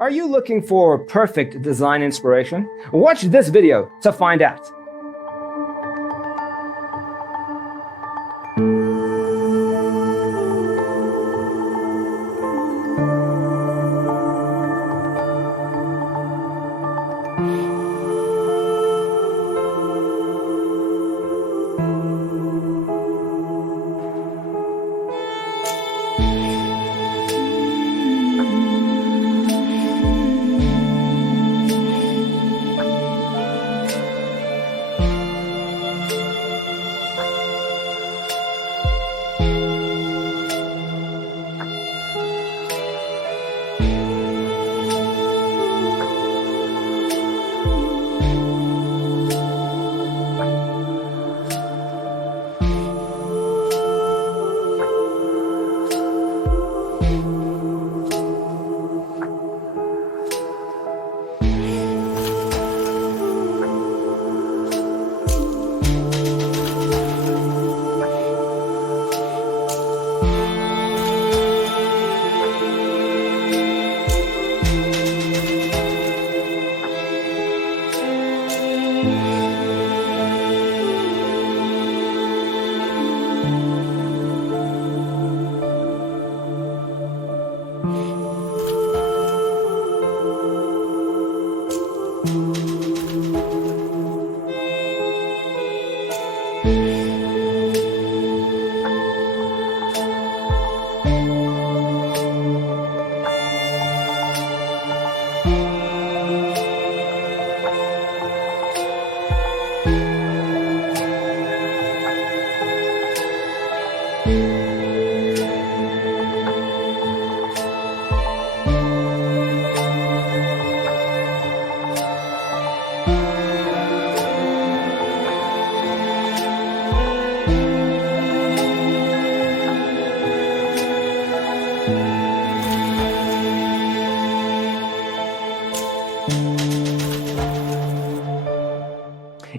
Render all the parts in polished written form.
Are you looking for perfect design inspiration? Watch this video to find out.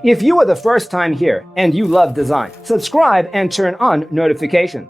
If you are the first time here and you love design, subscribe and turn on notifications.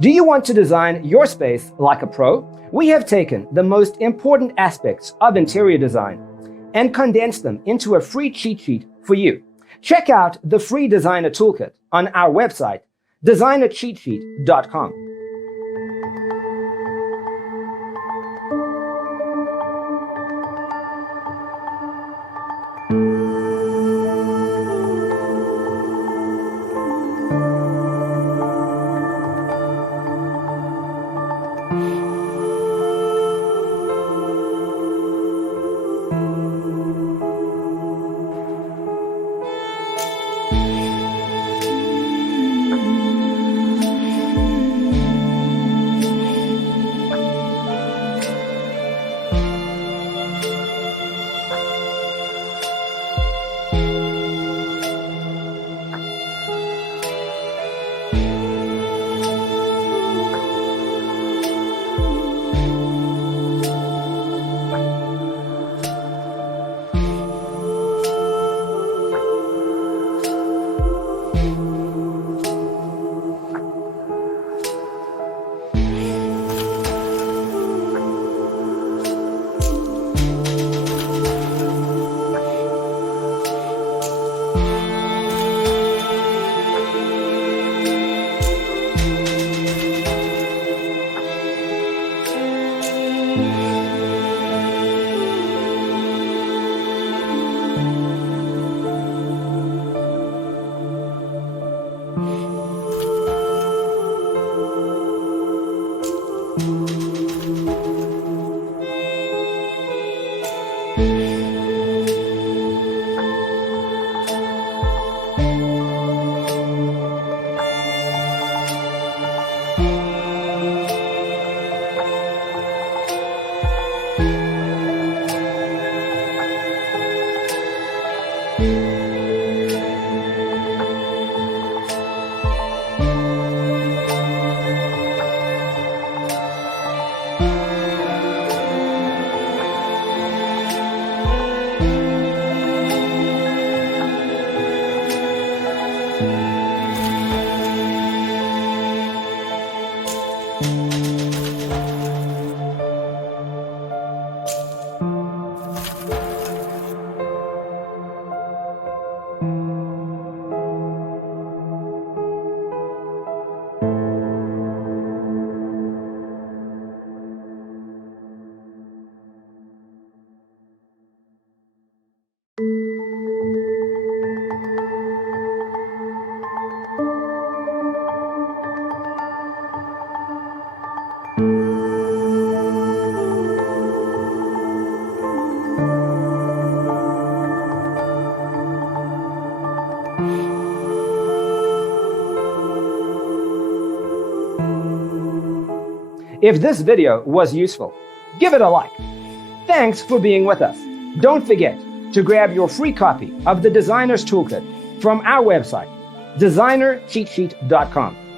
Do you want to design your space like a pro? We have taken the most important aspects of interior design and condensed them into a free cheat sheet for you. Check out the free designer toolkit on our website, designercheatsheet.com. If this video was useful, give it a like. Thanks for being with us. Don't forget to grab your free copy of the Designer's Toolkit from our website, designercheatsheet.com.